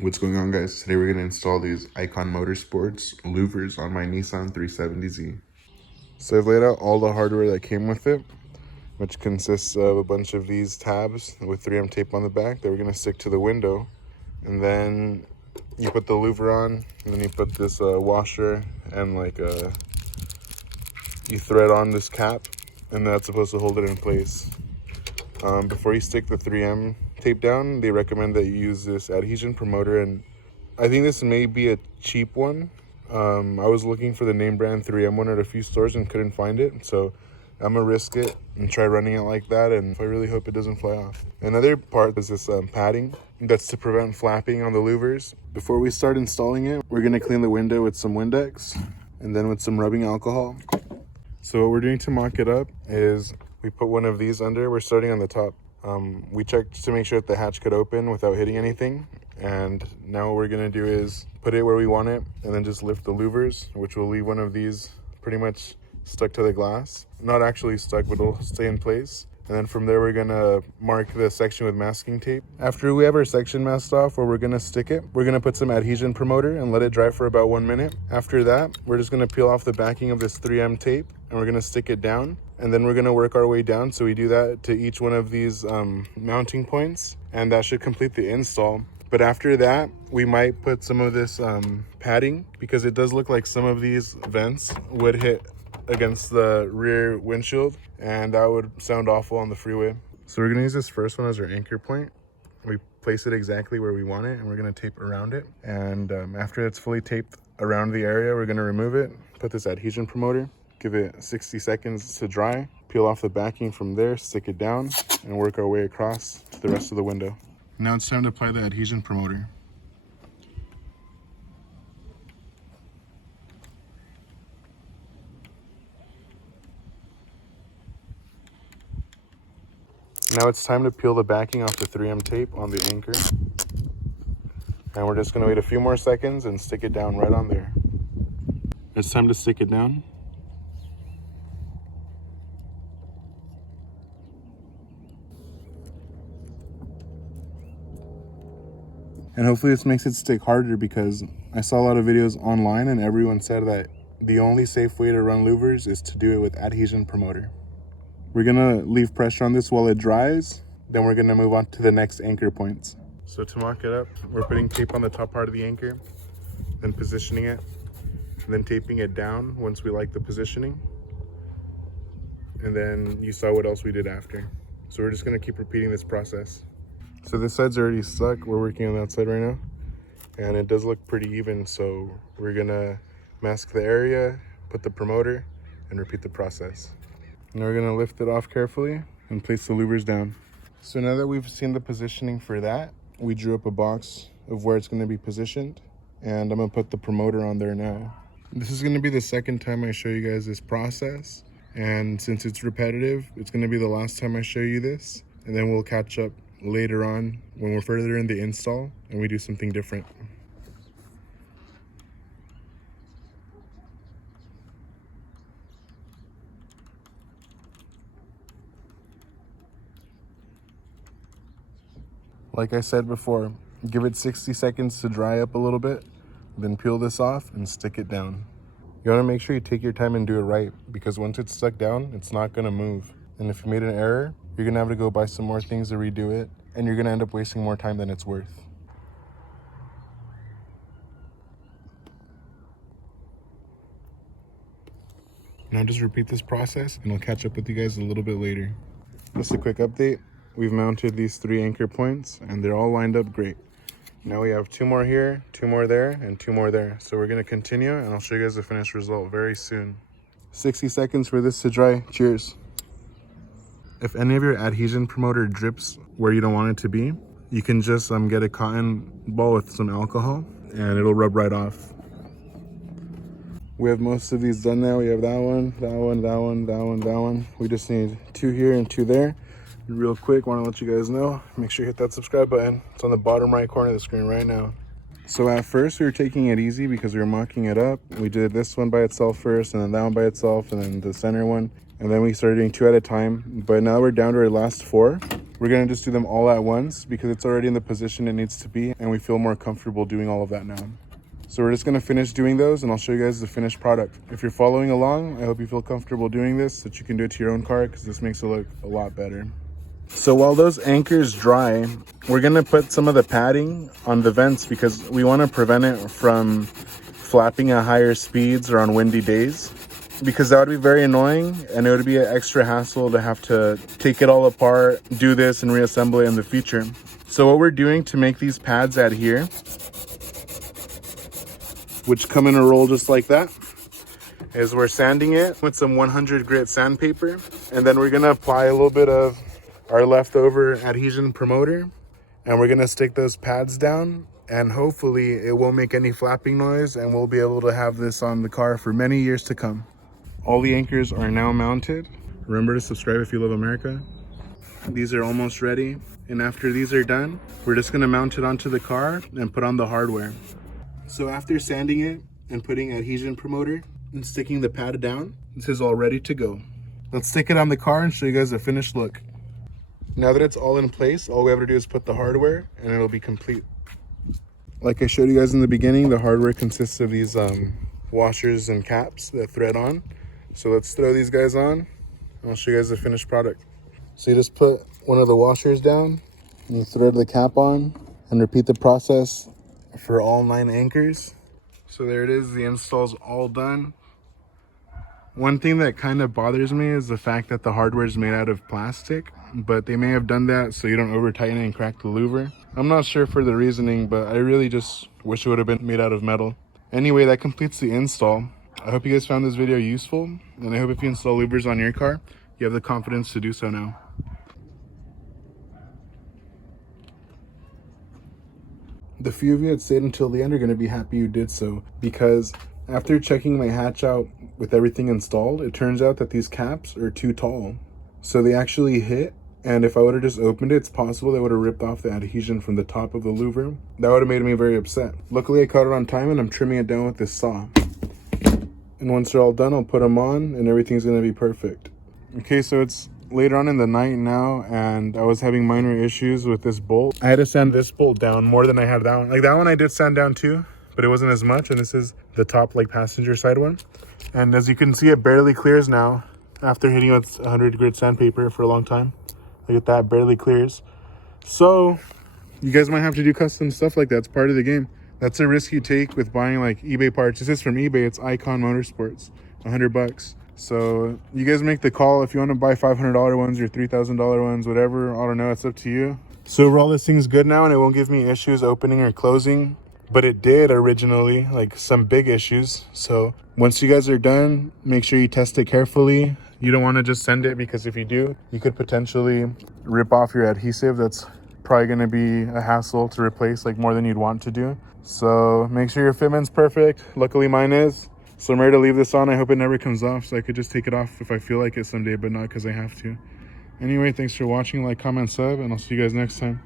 What's going on, guys? Today we're going to install these Icon Motorsports louvers on my Nissan 370Z. So I've laid out all the hardware that came with it, which consists of a bunch of these tabs with 3M tape on the back that we're going to stick to the window. And then you put the louver on, and then you put this washer and you thread on this cap, and that's supposed to hold it in place. Before you stick the 3M tape down, they recommend that you use this adhesion promoter, and I think this may be a cheap one. I was looking for the name brand 3M one at a few stores and couldn't find it, so I'm gonna risk it and try running it like that, and I really hope it doesn't fly off. Another part is this padding that's to prevent flapping on the louvers. Before we start installing it, we're gonna clean the window with some Windex and then with some rubbing alcohol. So what we're doing to mock it up is we put one of these under. We're starting on the top. We checked to make sure that the hatch could open without hitting anything. And now what we're gonna do is put it where we want it and then just lift the louvers, which will leave one of these pretty much stuck to the glass. Not actually stuck, but it'll stay in place. And then from there, we're gonna mark the section with masking tape. After we have our section masked off where we're gonna stick it, we're gonna put some adhesion promoter and let it dry for about 1 minute. After that, we're just gonna peel off the backing of this 3M tape and we're gonna stick it down. And then we're gonna work our way down. So we do that to each one of these mounting points, and that should complete the install. But after that, we might put some of this padding, because it does look like some of these vents would hit against the rear windshield, and that would sound awful on the freeway. So we're gonna use this first one as our anchor point. We place it exactly where we want it, and we're gonna tape around it. And after it's fully taped around the area, we're gonna remove it, put this adhesion promoter, give it 60 seconds to dry, peel off the backing from there, stick it down, and work our way across to the rest of the window. Now it's time to apply the adhesion promoter. Now it's time to peel the backing off the 3M tape on the anchor. And we're just gonna wait a few more seconds and stick it down right on there. It's time to stick it down. And hopefully this makes it stick harder, because I saw a lot of videos online and everyone said that the only safe way to run louvers is to do it with adhesion promoter. We're gonna leave pressure on this while it dries, then we're gonna move on to the next anchor points. So to mock it up, we're putting tape on the top part of the anchor, then positioning it, and then taping it down once we like the positioning. And then you saw what else we did after. So we're just gonna keep repeating this process. So this side's already stuck. We're working on that side right now, and it does look pretty even. So we're gonna mask the area, put the promoter, and repeat the process. Now we're gonna lift it off carefully and place the louvers down. So now that we've seen the positioning for that, we drew up a box of where it's gonna be positioned, and I'm gonna put the promoter on there now. This is gonna be the second time I show you guys this process, and since it's repetitive, it's gonna be the last time I show you this, and then we'll catch up later on when we're further in the install and we do something different. Like I said before, give it 60 seconds to dry up a little bit, then peel this off and stick it down. You want to make sure you take your time and do it right, because once it's stuck down, it's not going to move. And if you made an error, you're going to have to go buy some more things to redo it, and you're going to end up wasting more time than it's worth. Now just repeat this process, and I'll catch up with you guys a little bit later. Just a quick update. We've mounted these 3 anchor points, and they're all lined up great. Now we have 2 more here, 2 more there, and 2 more there. So we're gonna continue, and I'll show you guys the finished result very soon. 60 seconds for this to dry. Cheers. If any of your adhesion promoter drips where you don't want it to be, you can just get a cotton ball with some alcohol, and it'll rub right off. We have most of these done now. We have that one, that one, that one, that one, that one. We just need 2 here and 2 there. Real quick, want to let you guys know, make sure you hit that subscribe button. It's on the bottom right corner of the screen right now. So at first we were taking it easy because we were mocking it up. We did this one by itself first, and then that one by itself, and then the center one. And then we started doing 2 at a time. But now we're down to our last 4. We're We're gonna just do them all at once because it's already in the position it needs to be, and we feel more comfortable doing all of that now. So we're just gonna finish doing those, and I'll show you guys the finished product. If you're following along, I hope you feel comfortable doing this so that you can do it to your own car, because this makes it look a lot better. So while those anchors dry, we're gonna put some of the padding on the vents because we wanna prevent it from flapping at higher speeds or on windy days, because that would be very annoying and it would be an extra hassle to have to take it all apart, do this and reassemble it in the future. So what we're doing to make these pads adhere, which come in a roll just like that, is we're sanding it with some 100 grit sandpaper, and then we're gonna apply a little bit of our leftover adhesion promoter, and we're gonna stick those pads down, and hopefully it won't make any flapping noise, and we'll be able to have this on the car for many years to come. All the anchors are now mounted. Remember to subscribe if you love America. These are almost ready, and after these are done, we're just gonna mount it onto the car and put on the hardware. So after sanding it and putting adhesion promoter and sticking the pad down, this is all ready to go. Let's stick it on the car and show you guys the finished look. Now that it's all in place, all we have to do is put the hardware and it'll be complete. Like I showed you guys in the beginning, the hardware consists of these washers and caps that thread on. So let's throw these guys on and I'll show you guys the finished product. So you just put one of the washers down and you thread the cap on and repeat the process for all 9 anchors. So there it is, the install's all done. One thing that kind of bothers me is the fact that the hardware is made out of plastic, but they may have done that so you don't over tighten it and crack the louver. I'm not sure for the reasoning, but I really just wish it would have been made out of metal. Anyway, that completes the install. I hope you guys found this video useful, and I hope if you install louvers on your car, you have the confidence to do so now. The few of you that stayed until the end are going to be happy you did so, because after checking my hatch out with everything installed, it turns out that these caps are too tall. So they actually hit, and if I would have just opened it, it's possible they would have ripped off the adhesion from the top of the louver. That would have made me very upset. Luckily I caught it on time and I'm trimming it down with this saw. And once they're all done, I'll put them on and everything's going to be perfect. Okay, so it's later on in the night now, and I was having minor issues with this bolt. I had to sand this bolt down more than I had that one. Like that one I did sand down too, but it wasn't as much, and this is the top like passenger side one. And as you can see, it barely clears now after hitting it with 100 grit sandpaper for a long time. Look at that, barely clears. So you guys might have to do custom stuff like that. It's part of the game. That's a risk you take with buying like eBay parts. This is from eBay. It's Icon Motorsports, $100. So you guys make the call if you want to buy $500 ones or $3,000 ones, whatever. I don't know, it's up to you. So overall, this thing's good now, and it won't give me issues opening or closing, but it did originally, like some big issues. So once you guys are done, make sure you test it carefully. You don't want to just send it, because if you do, you could potentially rip off your adhesive. That's probably going to be a hassle to replace, like more than you'd want to do. So make sure your fitment's perfect. Luckily mine is. So I'm ready to leave this on. I hope it never comes off, so I could just take it off if I feel like it someday, but not because I have to. Anyway, thanks for watching. Like, comment, sub, and I'll see you guys next time.